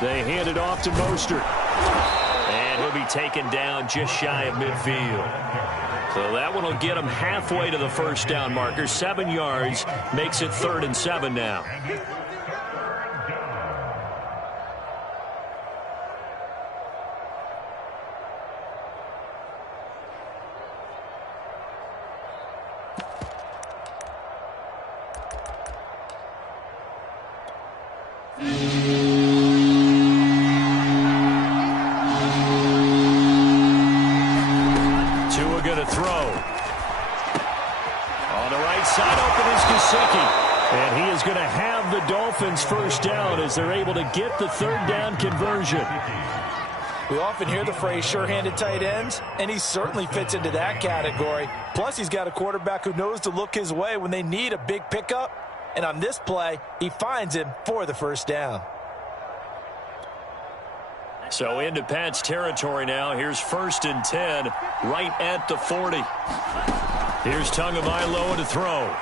They hand it off to Mostert. And he'll be taken down just shy of midfield. So that one will get him halfway to the first down marker. 7 yards makes it 3rd and 7 now. And he is going to have the Dolphins first down as they're able to get the 3rd down conversion. We often hear the phrase sure-handed tight ends, and he certainly fits into that category. Plus, he's got a quarterback who knows to look his way when they need a big pickup. And on this play, he finds him for the first down. So into Pat's territory now. Here's 1st and 10, right at the 40. Here's Tagovailoa to throw.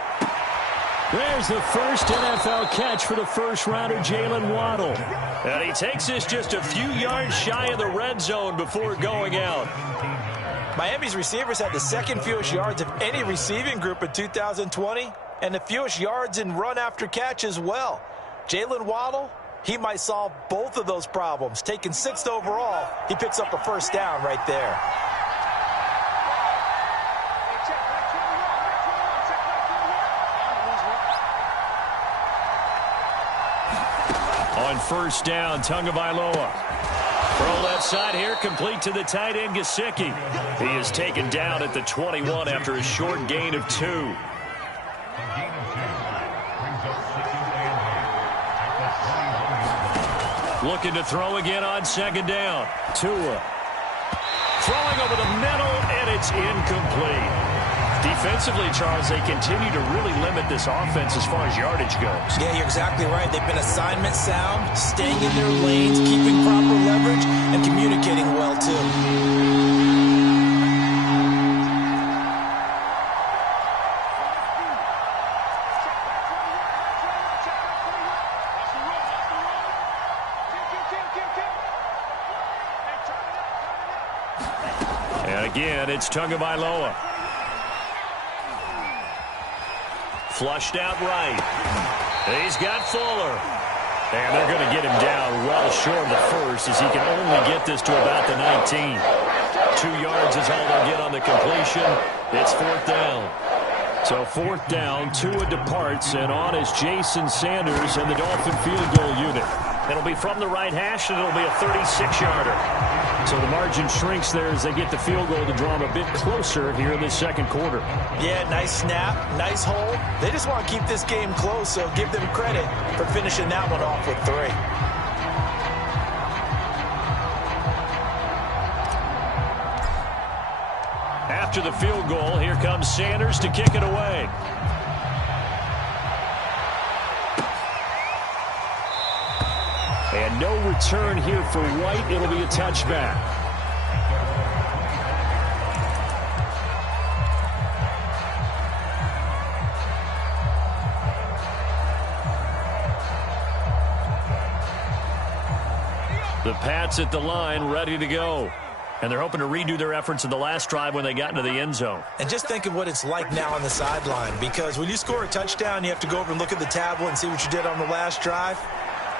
There's the first NFL catch for the first-rounder, Jalen Waddle. And he takes this just a few yards shy of the red zone before going out. Miami's receivers had the 2nd fewest yards of any receiving group in 2020, and the fewest yards in run after catch as well. Jalen Waddle, he might solve both of those problems. Taking 6th overall, he picks up a first down right there. On first down, Tagovailoa. Throw left side here, complete to the tight end, Gesicki. He is taken down at the 21 after a short gain of 2. Looking to throw again on 2nd down. Tua. Throwing over the middle, and it's incomplete. Defensively, Charles, they continue to really limit this offense as far as yardage goes. Yeah, you're exactly right. They've been assignment sound, staying in their lanes, keeping proper leverage, and communicating well, too. And again, it's Tagovailoa. Flushed out right. He's got Fuller. And they're going to get him down well short of the first as he can only get this to about the 19. 2 yards is all they'll get on the completion. It's 4th down. So 4th down, Tua departs, and on is Jason Sanders and the Dolphin field goal unit. It'll be from the right hash, and it'll be a 36-yarder. So the margin shrinks there as they get the field goal to draw them a bit closer here in the 2nd quarter. Yeah, nice snap, nice hold. They just want to keep this game close, so give them credit for finishing that one off with 3. After the field goal, here comes Sanders to kick it away. And no return here for White. It'll be a touchback. The Pats at the line, ready to go. And they're hoping to redo their efforts in the last drive when they got into the end zone. And just think of what it's like now on the sideline, because when you score a touchdown, you have to go over and look at the tablet and see what you did on the last drive.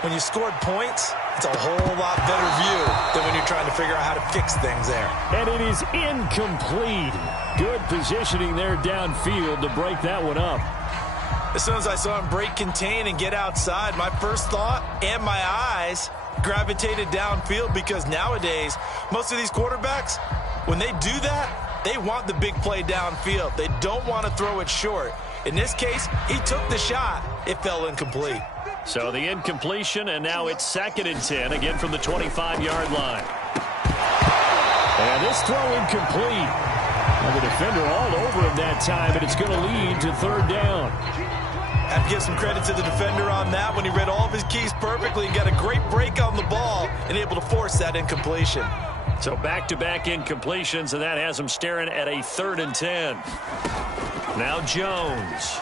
When you scored points, it's a whole lot better view than when you're trying to figure out how to fix things there. And it is incomplete. Good positioning there downfield to break that one up. As soon as I saw him break contain and get outside, my first thought and my eyes gravitated downfield, because nowadays, most of these quarterbacks, when they do that, they want the big play downfield. They don't want to throw it short. In this case, he took the shot. It fell incomplete. So the incompletion, and now it's 2nd and 10, again from the 25-yard line. And this throw incomplete. And the defender all over him that time, but it's going to lead to 3rd down. Have to give some credit to the defender on that when he read all of his keys perfectly and got a great break on the ball and able to force that incompletion. So back-to-back incompletions, and that has him staring at a 3rd and 10. Now Jones.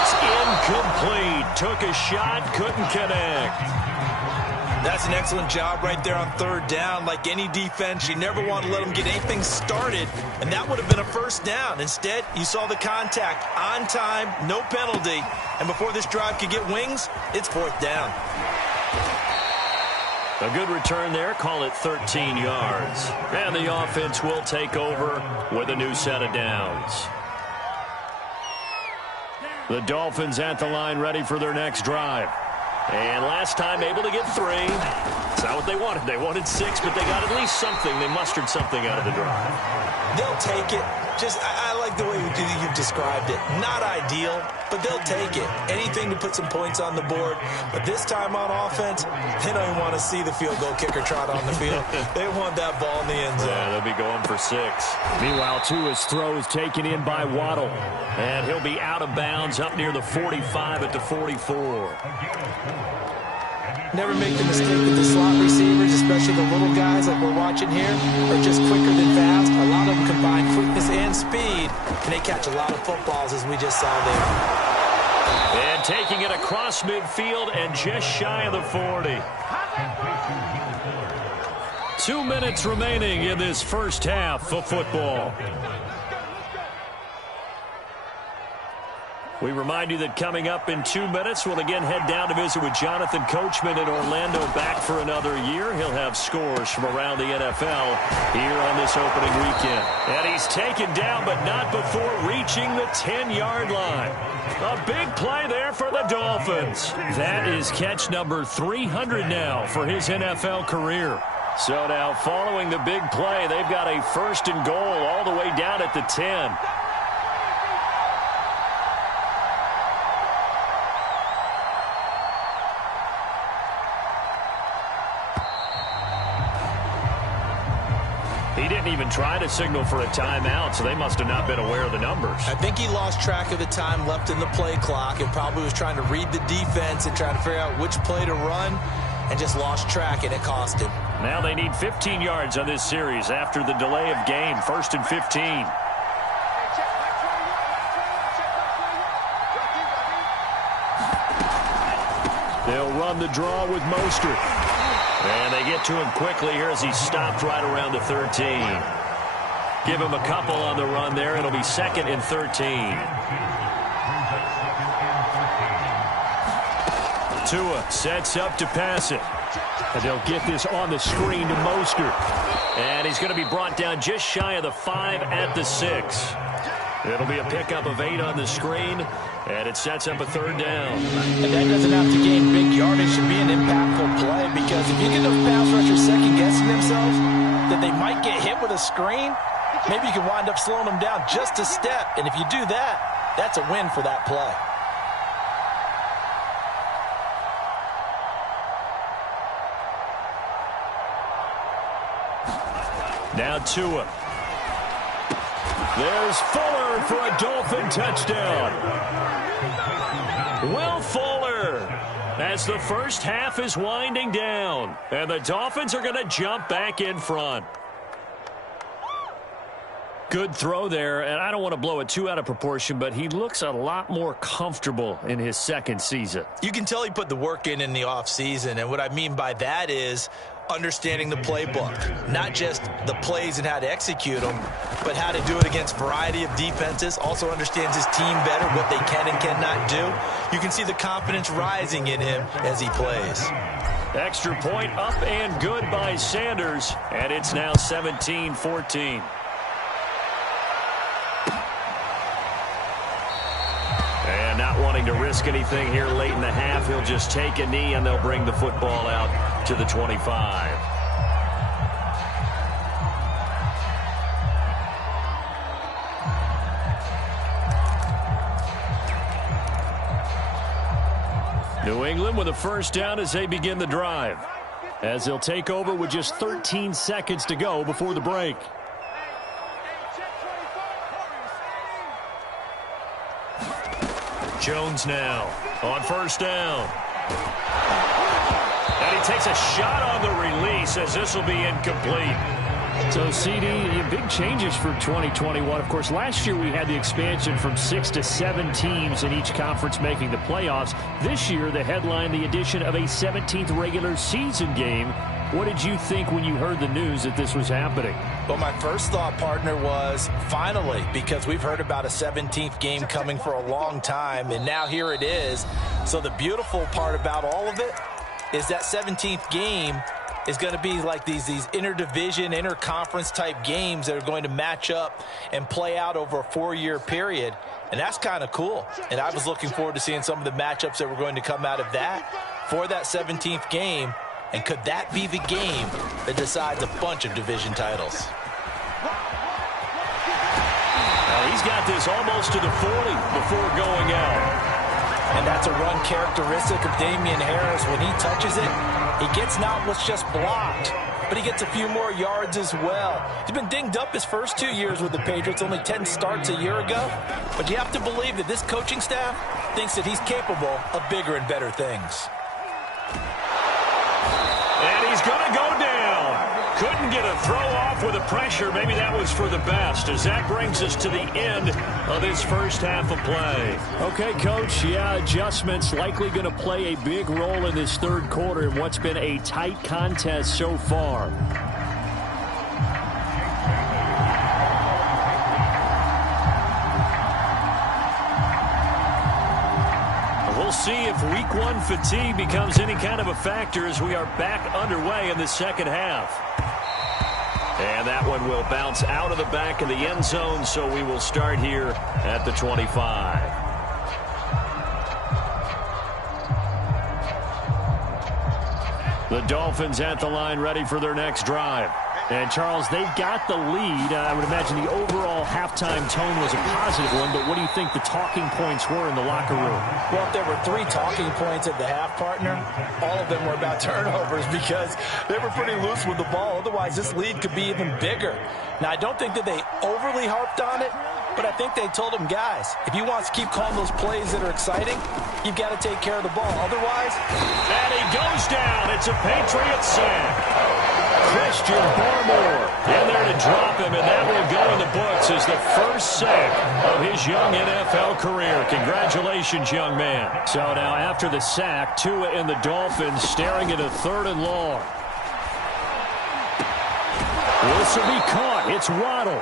It's Incomplete. Took a shot, couldn't connect. That's an excellent job right there on third down. Like any defense, you never want to let them get anything started, and that would have been a first down. Instead, you saw the contact on time, no penalty, and before this drive could get wings, it's fourth down. A good return there. Call it 13 yards. And the offense will take over with a new set of downs. The Dolphins at the line ready for their next drive. And last time able to get 3. It's not what they wanted. They wanted 6, but they got at least something. They mustered something out of the drive. They'll take it. I like the way you've described it. Not ideal, but they'll take it. Anything to put some points on the board. But this time on offense, they don't even want to see the field goal kicker trot on the field. They want that ball in the end zone. Yeah, they'll be going for 6. Meanwhile, Tua's throw is taken in by Waddle. And he'll be out of bounds up near the 45 at the 44. Never make the mistake that the slot receivers, especially the little guys like we're watching here, are just quicker than fast. A lot of them combine quickness and speed, and they catch a lot of footballs, as we just saw there. And taking it across midfield and just shy of the 40. 2 minutes remaining in this first half of football. We remind you that coming up in 2 minutes, we'll again head down to visit with Jonathan Coachman in Orlando, back for another year. He'll have scores from around the NFL here on this opening weekend. And he's taken down, but not before reaching the 10-yard line. A big play there for the Dolphins. That is catch number 300 now for his NFL career. So now, following the big play, they've got a first and goal all the way down at the 10. He didn't even try to signal for a timeout, so they must have not been aware of the numbers. I think he lost track of the time left in the play clock and probably was trying to read the defense and trying to figure out which play to run and just lost track, and it cost him. Now they need 15 yards on this series after the delay of game. First and 15. They'll run the draw with Mostert. And they get to him quickly here as he stopped right around the 13. Give him a couple on the run there. It'll be second and 13. Tua sets up to pass it. And they'll get this on the screen to Mostert. And he's going to be brought down just shy of the 5 at the 6. It'll be a pickup of 8 on the screen, and it sets up a third down. And that doesn't have to gain big yardage to be an impactful play, because if you get those pass rushers second-guessing themselves that they might get hit with a screen, maybe you can wind up slowing them down just a step. And if you do that, that's a win for that play. Now Tua. There's Fuller for a Dolphin touchdown. Will Fuller, as the first half is winding down, and the Dolphins are going to jump back in front. Good throw there, and I don't want to blow it too out of proportion, but he looks a lot more comfortable in his second season. You can tell he put the work in the offseason, and what I mean by that is understanding the playbook, not just the plays and how to execute them, but how to do it against a variety of defenses. Also understands his team better, what they can and cannot do. You can see the confidence rising in him as he plays. Extra point up and good by Sanders, and it's now 17-14. And not wanting to risk anything here late in the half, he'll just take a knee and they'll bring the football out to the 25. New England with a first down as they begin the drive, as they'll take over with just 13 seconds to go before the break. Jones now on first down. And he takes a shot on the release as this will be incomplete. So, CD, big changes for 2021. Of course, last year we had the expansion from 6 to 7 teams in each conference making the playoffs. This year, the headline, the addition of a 17th regular season game. What did you think when you heard the news that this was happening? Well, my first thought, partner, was finally, because we've heard about a 17th game coming for a long time, and now here it is. So the beautiful part about all of it is that 17th game is going to be like these interdivision, interconference type games that are going to match up and play out over a 4-year period. And that's kind of cool. And I was looking forward to seeing some of the matchups that were going to come out of that for that 17th game. And could that be the game that decides a bunch of division titles? Now he's got this almost to the 40 before going out. And that's a run characteristic of Damian Harris. When he touches it, he gets not what's just blocked, but he gets a few more yards as well. He's been dinged up his first 2 years with the Patriots, only 10 starts a year ago. But you have to believe that this coaching staff thinks that he's capable of bigger and better things. And he's going to go down. Couldn't get a throw off with the pressure. Maybe that was for the best, as that brings us to the end of this first half of play. Okay, Coach, adjustments likely going to play a big role in this third quarter in what's been a tight contest so far. We'll see if week one fatigue becomes any kind of a factor as we are back underway in the second half. And that one will bounce out of the back of the end zone, so we will start here at the 25. The Dolphins at the line ready for their next drive. And, Charles, they've got the lead. I would imagine the overall halftime tone was a positive one, but what do you think the talking points were in the locker room? Well, if there were 3 talking points at the half, partner, all of them were about turnovers because they were pretty loose with the ball. Otherwise, this lead could be even bigger. Now, I don't think that they overly harped on it, but I think they told them, guys, if you want to keep calling those plays that are exciting, you've got to take care of the ball. Otherwise, and he goes down. It's a Patriots sack. Christian Barmore in there to drop him, and that will go in the books as the first sack of his young NFL career. Congratulations, young man. So now after the sack, Tua and the Dolphins staring at a 3rd and long. This will be caught. It's Waddle.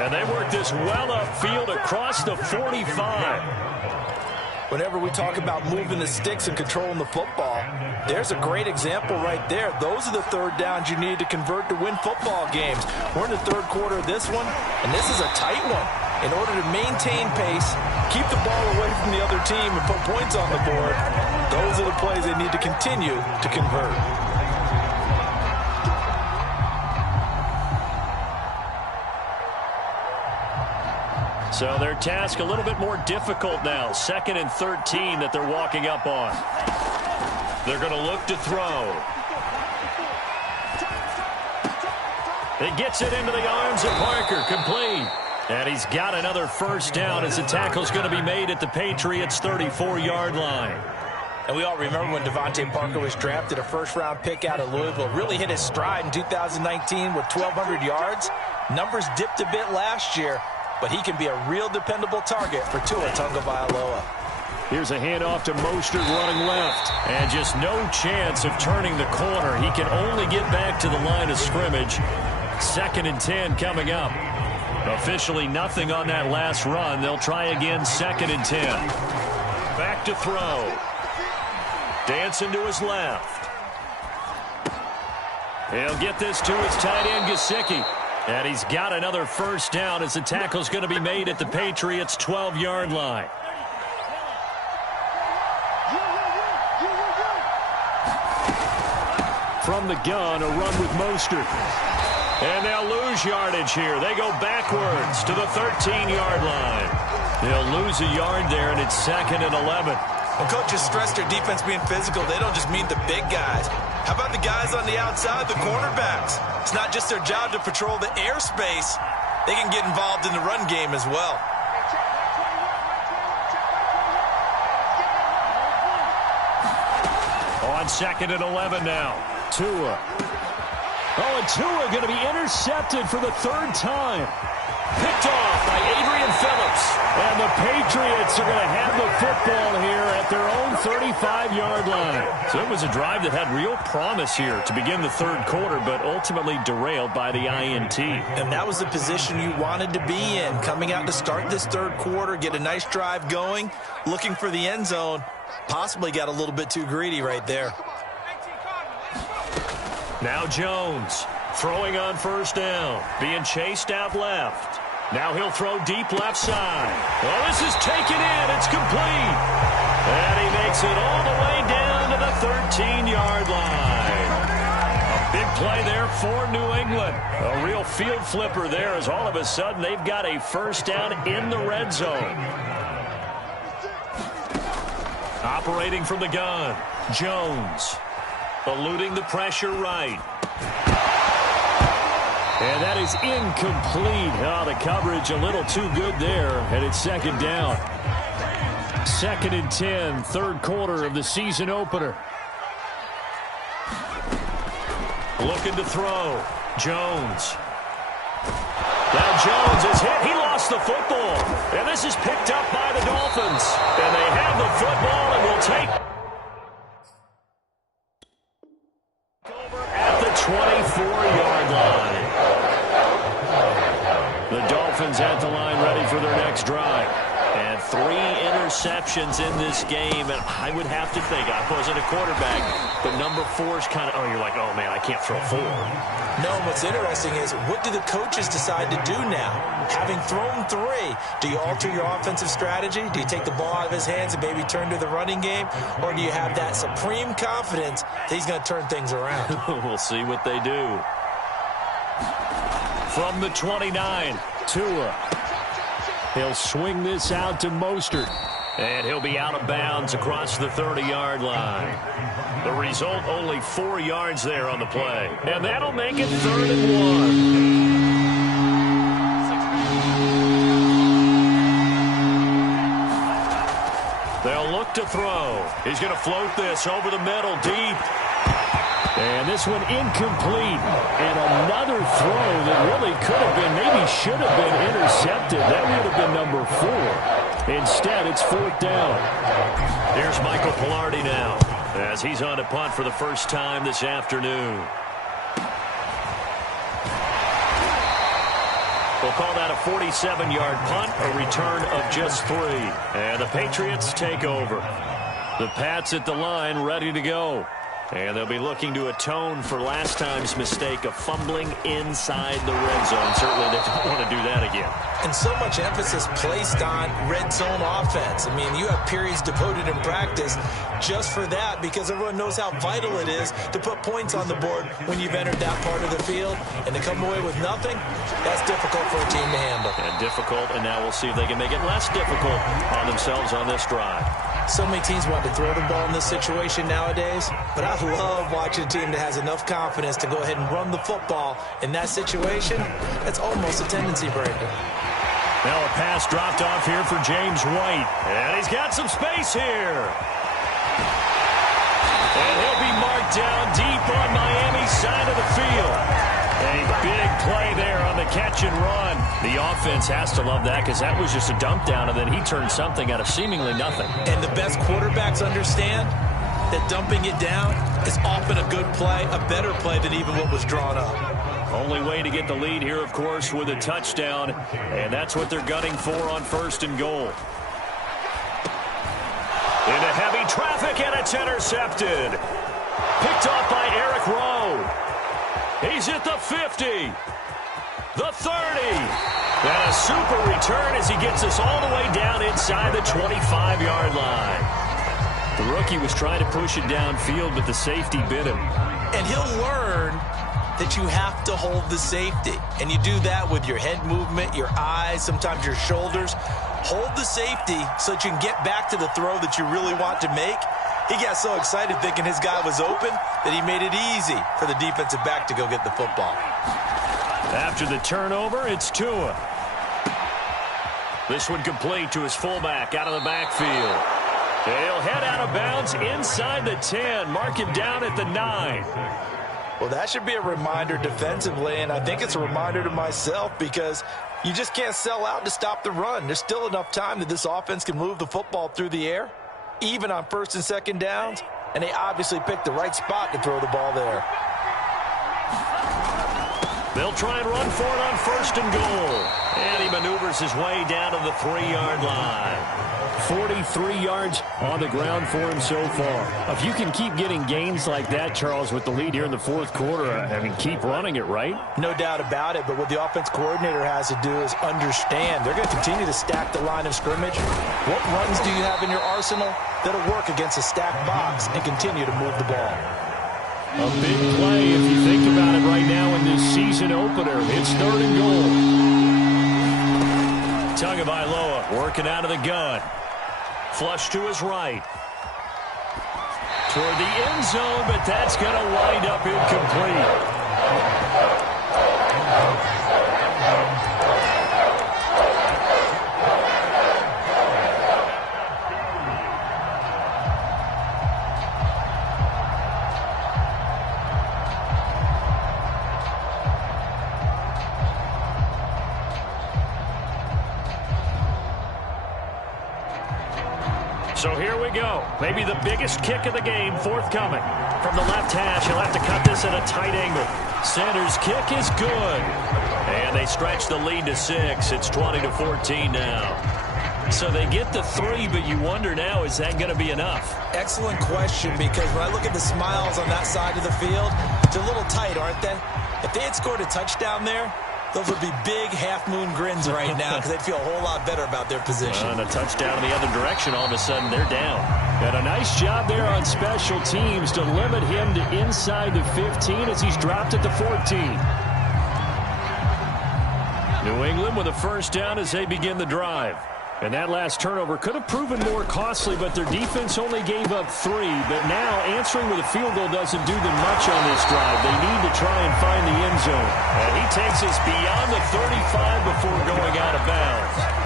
And they work this well upfield across the 45. Whenever we talk about moving the sticks and controlling the football, there's a great example right there. Those are the third downs you need to convert to win football games. We're in the third quarter of this one, and this is a tight one. In order to maintain pace, keep the ball away from the other team, and put points on the board, those are the plays they need to continue to convert. So their task a little bit more difficult now. 2nd and 13 that they're walking up on. They're going to look to throw. It gets it into the arms of Parker. Complete. And he's got another first down as the tackle's going to be made at the Patriots' 34-yard line. And we all remember when Devontae Parker was drafted, a first-round pick out of Louisville. Really hit his stride in 2019 with 1,200 yards. Numbers dipped a bit last year, but he can be a real dependable target for Tua Tagovailoa. Here's a handoff to Mostert running left. And just no chance of turning the corner. He can only get back to the line of scrimmage. 2nd and 10 coming up. Officially nothing on that last run. They'll try again 2nd and 10. Back to throw. Dancing to his left. He'll get this to his tight end, Gesicki. And he's got another first down as the tackle's going to be made at the Patriots' 12-yard line. From the gun, a run with Mostert. And they'll lose yardage here. They go backwards to the 13-yard line. They'll lose a yard there, and it's 2nd and 11. When coaches stress their defense being physical, they don't just mean the big guys. How about the guys on the outside, the cornerbacks? It's not just their job to patrol the airspace. They can get involved in the run game as well. On 2nd and 11 now. Tua. Oh, and Tua going to be intercepted for the third time. Picked off by Adrian Phillips. And the Patriots are going to have the football here at their own 35-yard line. So it was a drive that had real promise here to begin the third quarter, but ultimately derailed by the INT. And that was the position you wanted to be in, coming out to start this third quarter, get a nice drive going, looking for the end zone. Possibly got a little bit too greedy right there. Now Jones throwing on first down, being chased out left. Now he'll throw deep left side. Well, this is taken in. It's complete. And he makes it all the way down to the 13-yard line. A big play there for New England. A real field flipper there as all of a sudden they've got a first down in the red zone. Operating from the gun, Jones. Eluding the pressure right. And that is incomplete. Oh, the coverage a little too good there, and it's second down. 2nd and 10, third quarter of the season opener. Looking to throw. Jones. Now Jones is hit. He lost the football. And this is picked up by the Dolphins. And they have the football and will take over at the 24-yard line. The Dolphins at the line ready for their next drive. And 3 interceptions in this game. And I would have to think, I wasn't a quarterback, but number 4 is kind of, oh, you're like, oh, man, I can't throw 4. No, what's interesting is what do the coaches decide to do now? Having thrown 3, do you alter your offensive strategy? Do you take the ball out of his hands and maybe turn to the running game? Or do you have that supreme confidence that he's going to turn things around? We'll see what they do. From the 29, Tua. He'll swing this out to Mostert. And he'll be out of bounds across the 30-yard line. The result, only 4 yards there on the play. And that'll make it 3rd and 1. They'll look to throw. He's going to float this over the middle, deep. And this one incomplete. And another throw that really could have been, maybe should have been intercepted. That would have been number 4. Instead, it's 4th down. Here's Michael Pilardi now as he's on to punt for the first time this afternoon. We'll call that a 47-yard punt, a return of just 3. And the Patriots take over. The Pats at the line ready to go. And they'll be looking to atone for last time's mistake of fumbling inside the red zone. Certainly they don't want to do that again. And so much emphasis placed on red zone offense. I mean, you have periods devoted in practice just for that because everyone knows how vital it is to put points on the board when you've entered that part of the field. And to come away with nothing, that's difficult for a team to handle. And difficult, and now we'll see if they can make it less difficult on themselves on this drive. So many teams want to throw the ball in this situation nowadays, but I love watching a team that has enough confidence to go ahead and run the football. In that situation, that's almost a tendency breaker. Now a pass dropped off here for James White, and he's got some space here. And he'll be marked down deep on Miami's side of the field. A big play there on the catch and run. The offense has to love that because that was just a dump down, and then he turned something out of seemingly nothing. And the best quarterbacks understand that dumping it down is often a good play, a better play than even what was drawn up. Only way to get the lead here, of course, with a touchdown, and that's what they're gunning for on 1st and goal. Into heavy traffic, and it's intercepted. Picked off by Eric Rowe. He's at the 50, the 30, and a super return as he gets us all the way down inside the 25-yard line. The rookie was trying to push it downfield, but the safety bit him. And he'll learn that you have to hold the safety, and you do that with your head movement, your eyes, sometimes your shoulders. Hold the safety so that you can get back to the throw that you really want to make. He got so excited thinking his guy was open that he made it easy for the defensive back to go get the football. After the turnover, it's Tua. This one complete to his fullback out of the backfield. He'll head out of bounds inside the 10. Mark him down at the 9. Well, that should be a reminder defensively, and I think it's a reminder to myself because you just can't sell out to stop the run. There's still enough time that this offense can move the football through the air, even on first and second downs, and they obviously picked the right spot to throw the ball there. They'll try and run for it on first and goal. And he maneuvers his way down to the 3-yard line. 43 yards on the ground for him so far. If you can keep getting gains like that, Charles, with the lead here in the fourth quarter, I mean, keep running it, right? No doubt about it, but what the offense coordinator has to do is understand. They're going to continue to stack the line of scrimmage. What runs do you have in your arsenal that'll work against a stacked box and continue to move the ball? A big play if you think about it right now in this season opener. It's 3rd and goal. Tagovailoa working out of the gun. Flush to his right. Toward the end zone, but that's going to wind up incomplete. So here we go. Maybe the biggest kick of the game forthcoming. From the left hash, he'll have to cut this at a tight angle. Center's kick is good. And they stretch the lead to 6. It's 20-14 now. So they get the 3, but you wonder now, is that going to be enough? Excellent question, because when I look at the smiles on that side of the field, they're a little tight, aren't they? If they had scored a touchdown there, those would be big half-moon grins right now because they'd feel a whole lot better about their position. And a touchdown in the other direction, all of a sudden they're down. And a nice job there on special teams to limit him to inside the 15 as he's dropped at the 14. New England with a first down as they begin the drive. And that last turnover could have proven more costly, but their defense only gave up 3. But now answering with a field goal doesn't do them much on this drive. They need to try and find the end zone. And he takes us beyond the 35 before going out of bounds.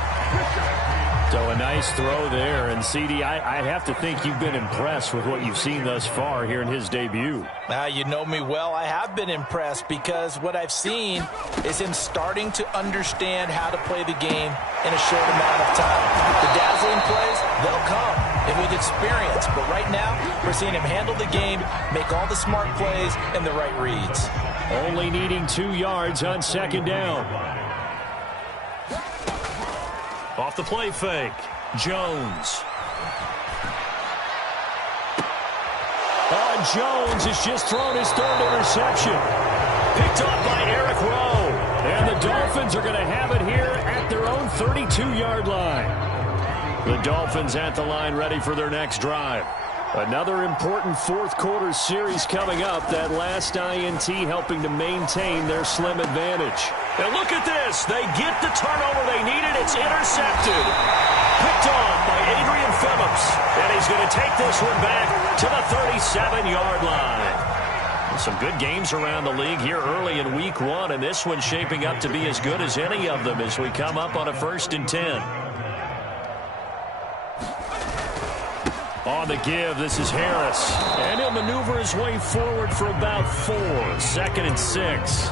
So a nice throw there. And, CD, I have to think you've been impressed with what you've seen thus far here in his debut. You know me well. I have been impressed because what I've seen is him starting to understand how to play the game in a short amount of time. The dazzling plays, they'll come, and with experience. But right now, we're seeing him handle the game, make all the smart plays, and the right reads. Only needing 2 yards on second down. Off the play fake, Jones. Jones has just thrown his 3rd interception. Picked off by Eric Rowe. And the Dolphins are going to have it here at their own 32-yard line. The Dolphins at the line ready for their next drive. Another important fourth quarter series coming up. That last INT helping to maintain their slim advantage. And look at this. They get the turnover they needed. It's intercepted. Picked off by Adrian Phillips. And he's going to take this one back to the 37-yard line. Some good games around the league here early in week 1. And this one's shaping up to be as good as any of them as we come up on a 1st and 10. On the give, this is Harris. And he'll maneuver his way forward for about 4. 2nd and 6.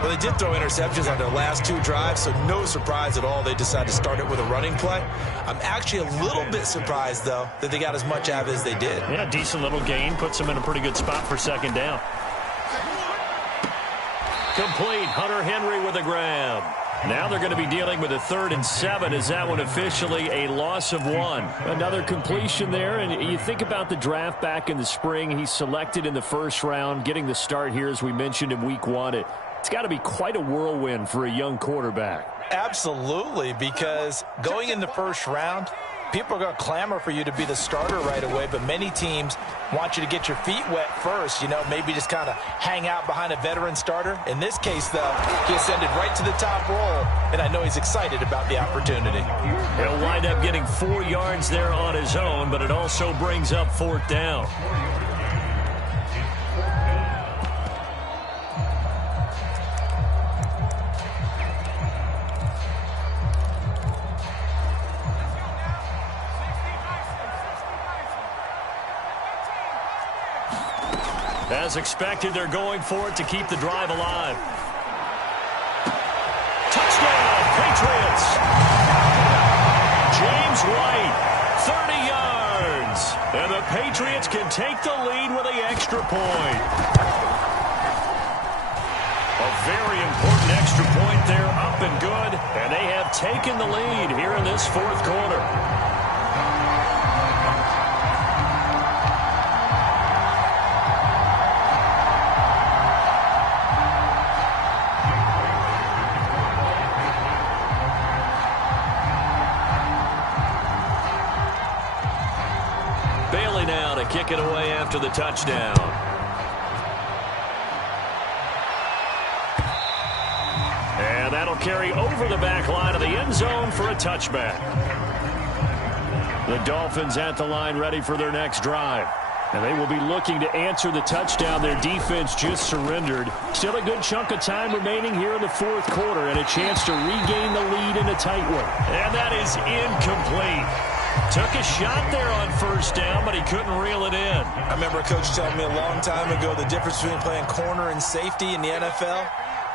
Well, they did throw interceptions on their last 2 drives, so no surprise at all they decided to start it with a running play. I'm actually a little bit surprised, though, that they got as much out of it as they did. Yeah, decent little gain. Puts them in a pretty good spot for second down. Complete. Hunter Henry with a grab. Now they're going to be dealing with a 3rd and 7. Is that one officially a loss of 1? Another completion there, and you think about the draft back in the spring. He's selected in the 1st round, getting the start here, as we mentioned, in week 1. It's got to be quite a whirlwind for a young quarterback. Absolutely, because going in the 1st round, people are going to clamor for you to be the starter right away, but many teams want you to get your feet wet first, maybe just kind of hang out behind a veteran starter. In this case, though, he ascended right to the top roll, and I know he's excited about the opportunity. He'll wind up getting 4 yards there on his own, but it also brings up 4th down. As expected, they're going for it to keep the drive alive. Touchdown, Patriots! James White, 30 yards. And the Patriots can take the lead with the extra point. A very important extra point there, up and good. And they have taken the lead here in this fourth quarter. Now to kick it away after the touchdown. And that'll carry over the back line of the end zone for a touchback. The Dolphins at the line ready for their next drive. And they will be looking to answer the touchdown their defense just surrendered. Still a good chunk of time remaining here in the fourth quarter and a chance to regain the lead in a tight one. And that is incomplete. Took a shot there on first down, but he couldn't reel it in. I remember a coach telling me a long time ago the difference between playing corner and safety in the NFL.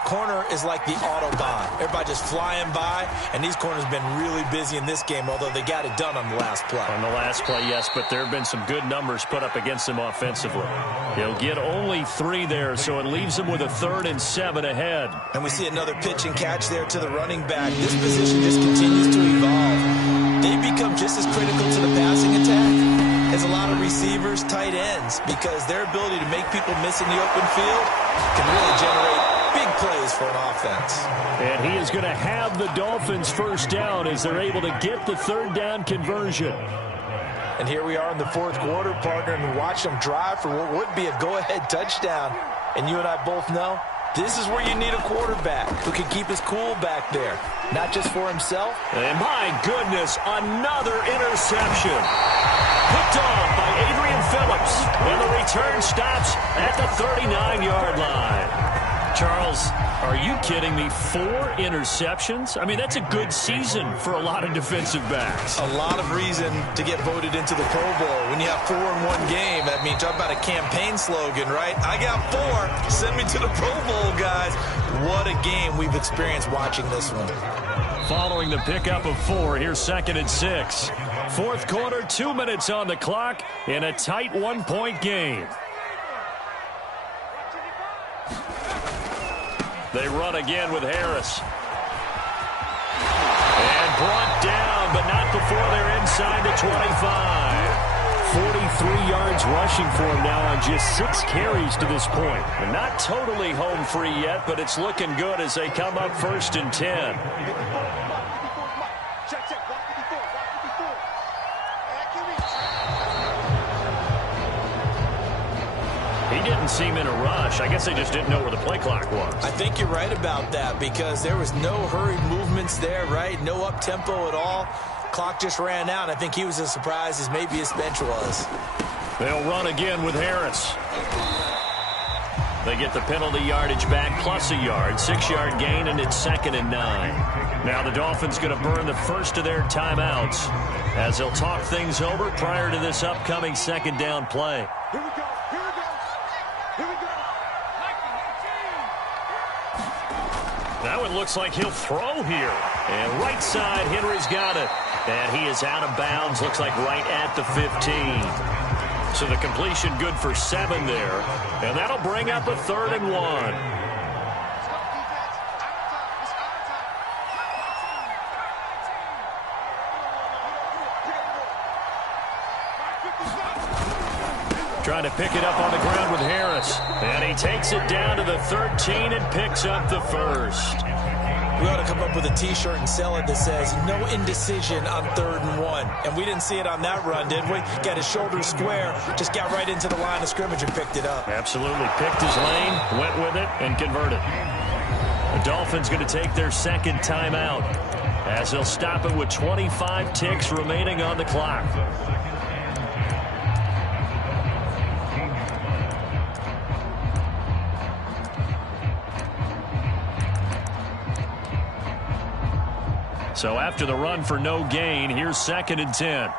Corner is like the Autobahn. Everybody just flying by, and these corners have been really busy in this game, although they got it done on the last play. On the last play, yes, but there have been some good numbers put up against them offensively. He'll get only 3 there, so it leaves him with a 3rd and 7 ahead. And we see another pitch and catch there to the running back. This position just continues to evolve. They become just as critical to the passing attack as a lot of receivers, tight ends, because their ability to make people miss in the open field can really generate big plays for an offense. And he is going to have the Dolphins first down as they're able to get the 3rd down conversion. And here we are in the fourth quarter, partner, and watch them drive for what would be a go-ahead touchdown. And you and I both know this is where you need a quarterback who can keep his cool back there, not just for himself. And my goodness, another interception. Picked off by Adrian Phillips, and the return stops at the 39-yard line. Charles, are you kidding me? 4 interceptions? I mean, that's a good season for a lot of defensive backs. A lot of reason to get voted into the Pro Bowl. When you have 4 in one game, that means talk about a campaign slogan, right? I got 4. Send me to the Pro Bowl, guys. What a game we've experienced watching this one. Following the pickup of 4, here's 2nd and 6. Fourth quarter, 2 minutes on the clock in a tight 1-point game. They run again with Harris. And brought down, but not before they're inside the 25. 43 yards rushing for him now on just 6 carries to this point. They're not totally home free yet, but it's looking good as they come up 1st and 10. He didn't seem in a rush. I guess they just didn't know where the play clock was. I think you're right about that because there was no hurried movements there, right? No up-tempo at all. Clock just ran out. I think he was as surprised as maybe his bench was. They'll run again with Harris. They get the penalty yardage back plus a yard. 6-yard gain, and it's 2nd and 9. Now the Dolphins going to burn the first of their timeouts as they'll talk things over prior to this upcoming 2nd down play. Here we go. Now it looks like he'll throw here. And right side, Henry's got it. And he is out of bounds, looks like right at the 15. So the completion good for 7 there. And that'll bring up a 3rd and 1. Trying to pick it up on the ground with Harris. And he takes it down to the 13 and picks up the 1st. We ought to come up with a T-shirt and sell it that says, no indecision on 3rd and 1. And we didn't see it on that run, did we? Got his shoulders square, just got right into the line of scrimmage and picked it up. Absolutely. Picked his lane, went with it, and converted. The Dolphins going to take their 2nd timeout as they'll stop it with 25 ticks remaining on the clock. So after the run for no gain, here's 2nd and 10.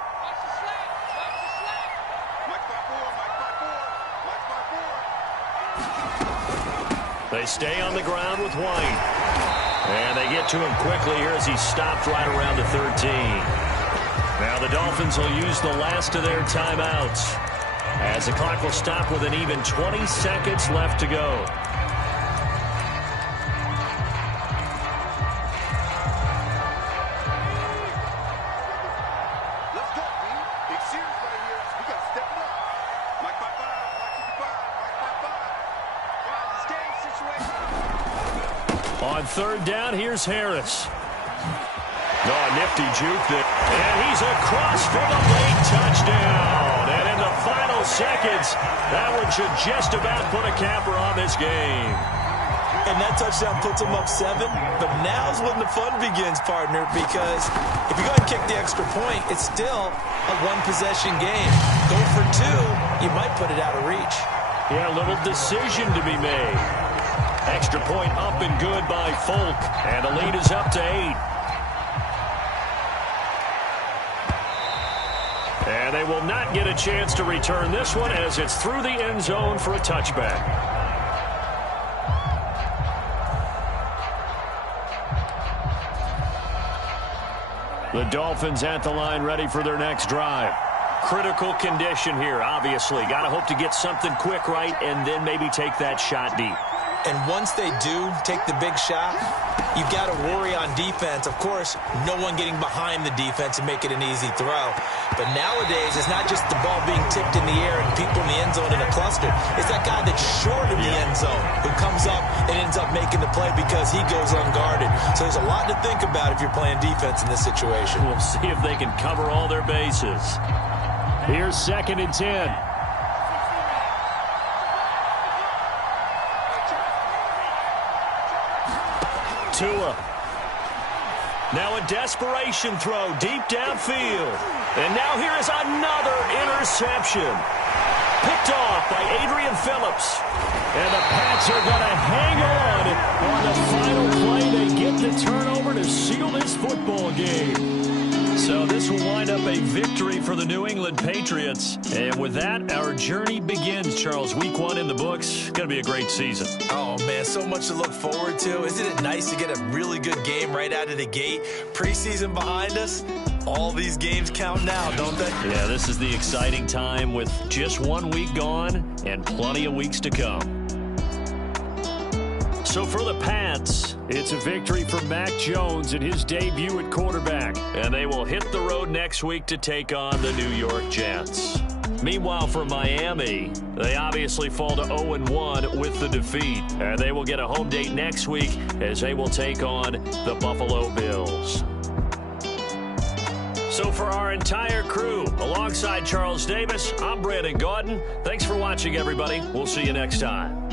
They stay on the ground with White. And they get to him quickly here as he stopped right around the 13. Now the Dolphins will use the last of their timeouts as the clock will stop with an even 20 seconds left to go. On third down, here's Harris. Oh, nifty juke there. And he's across for the late touchdown. And in the final seconds, that one should just about put a capper on this game. And that touchdown puts them up 7. But now's when the fun begins, partner, because if you go ahead and kick the extra point, it's still a one-possession game. Go for 2, you might put it out of reach. Yeah, a little decision to be made. Extra point up and good by Folk. And the lead is up to 8. And they will not get a chance to return this one as it's through the end zone for a touchback. The Dolphins at the line ready for their next drive. Critical condition here, obviously. Got to hope to get something quick right and then maybe take that shot deep. And once they do take the big shot, you've got to worry on defense. Of course, no one getting behind the defense and make it an easy throw. But nowadays, it's not just the ball being tipped in the air and people in the end zone in a cluster. It's that guy that's short of the end zone who comes up and ends up making the play because he goes unguarded. So there's a lot to think about if you're playing defense in this situation. We'll see if they can cover all their bases. Here's 2nd and 10. Tua. Now a desperation throw deep downfield. And now here is another interception. Picked off by Adrian Phillips. And the Pats are going to hang on the final play. They get the turnover to seal this football game. So this will wind up a victory for the New England Patriots. And with that, our journey begins, Charles. Week 1 in the books. Going to be a great season. Oh, man, so much to look forward to. Isn't it nice to get a really good game right out of the gate? Preseason behind us. All these games count now, don't they? Yeah, this is the exciting time with just 1 week gone and plenty of weeks to come. So for the Pats, it's a victory for Mac Jones in his debut at quarterback. And they will hit the road next week to take on the New York Jets. Meanwhile, for Miami, they obviously fall to 0-1 with the defeat. And they will get a home date next week as they will take on the Buffalo Bills. So for our entire crew, alongside Charles Davis, I'm Brandon Gaudin. Thanks for watching, everybody. We'll see you next time.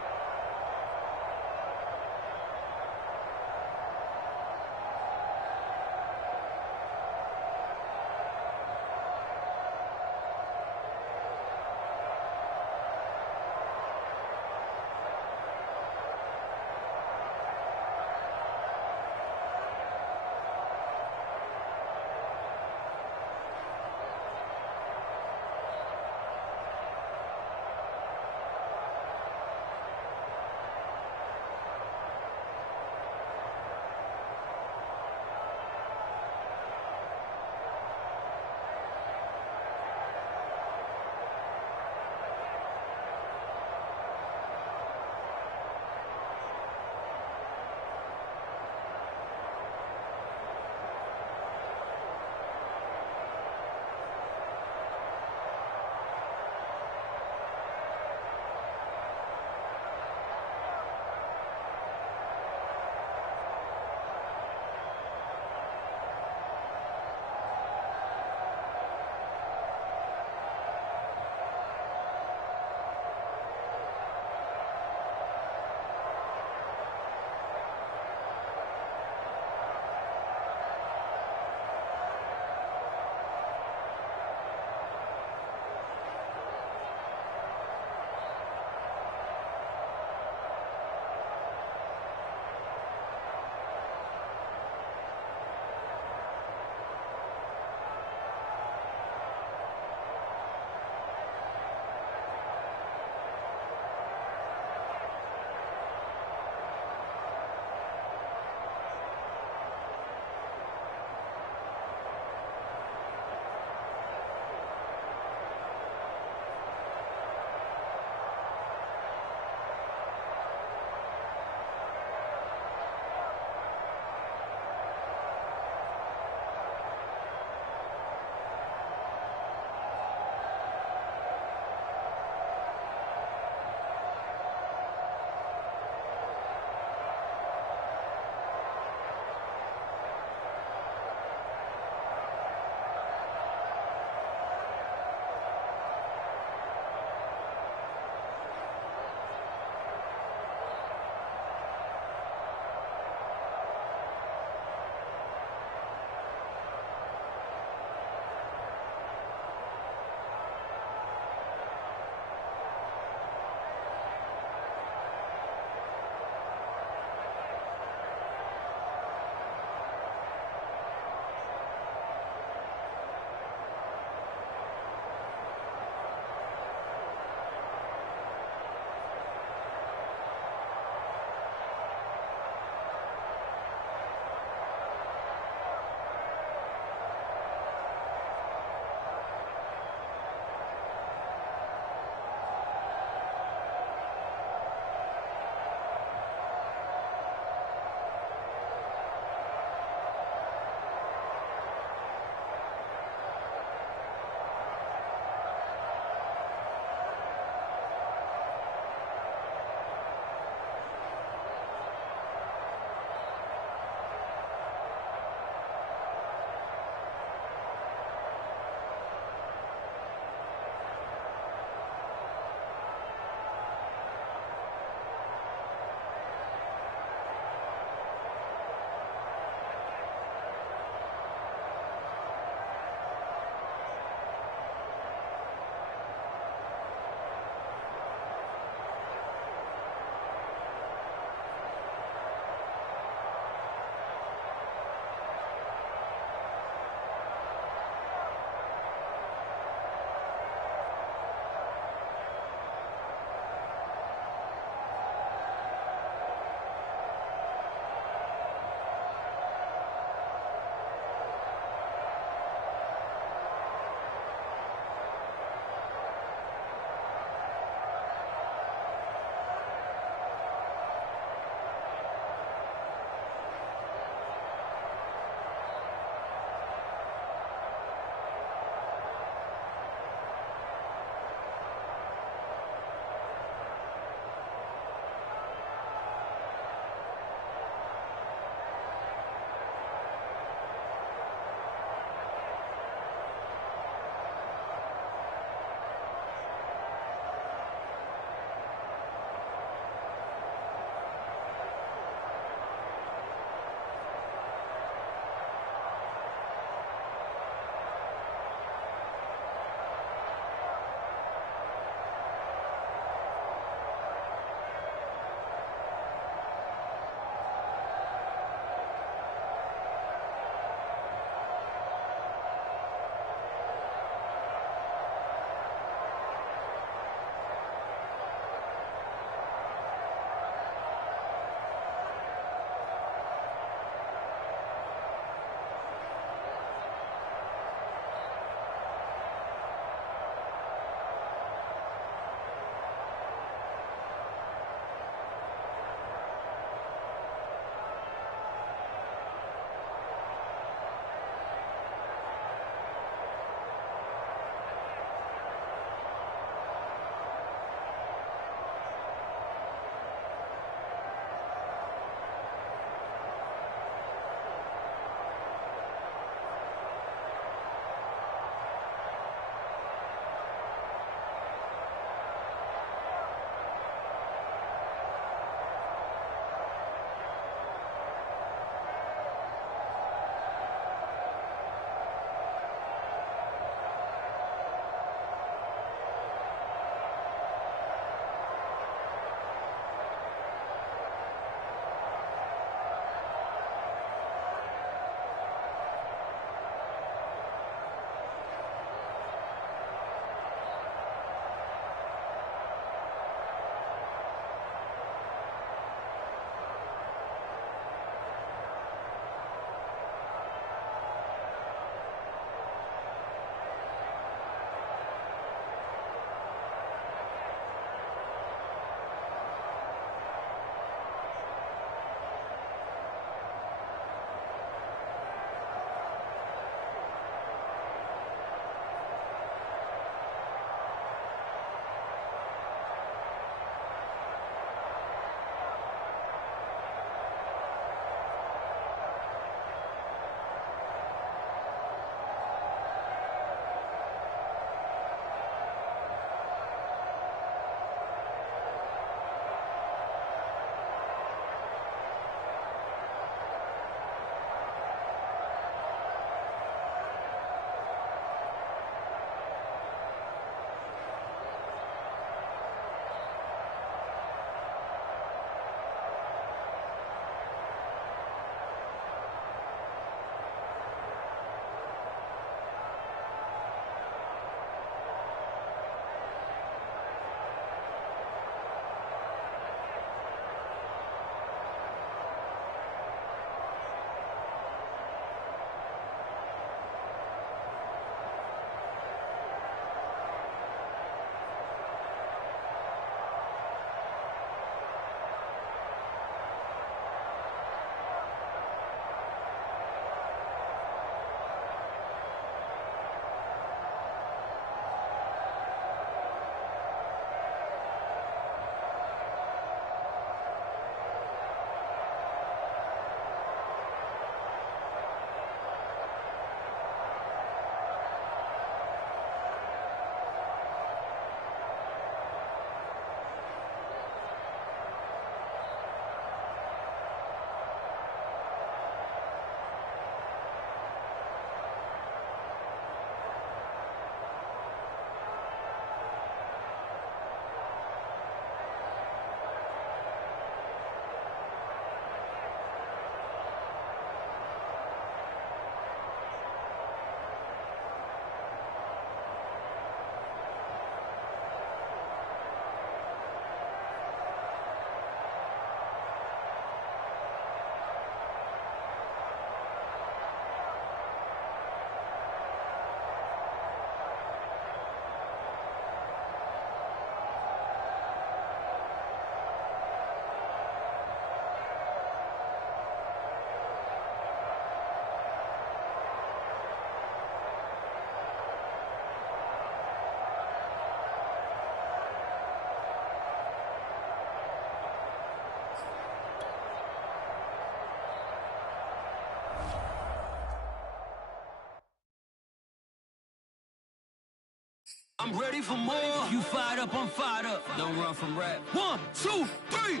I'm ready for more. You fired up, I'm fired up. Don't run from rap. 1, 2, 3.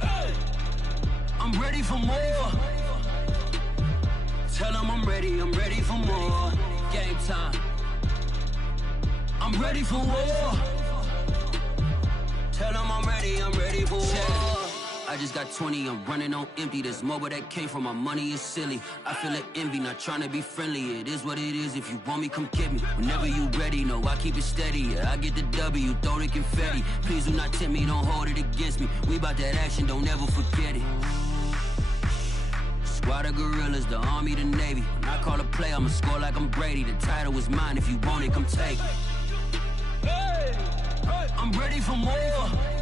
Hey. I'm ready for more. Tell them I'm ready for more. Game time. I'm ready for war. Tell them I'm ready for war. I just got 20, I'm running on empty. This mobile that came from my money is silly. I feel an envy, not trying to be friendly. It is what it is, if you want me, come get me. Whenever you ready, no, I keep it steady. Yeah, I get the W, throw the confetti. Please do not tempt me, don't hold it against me. We bout that action, don't ever forget it. Squad of gorillas, the army, the navy. When I call a play, I'ma score like I'm Brady. The title is mine, if you want it, come take it. I'm ready for more.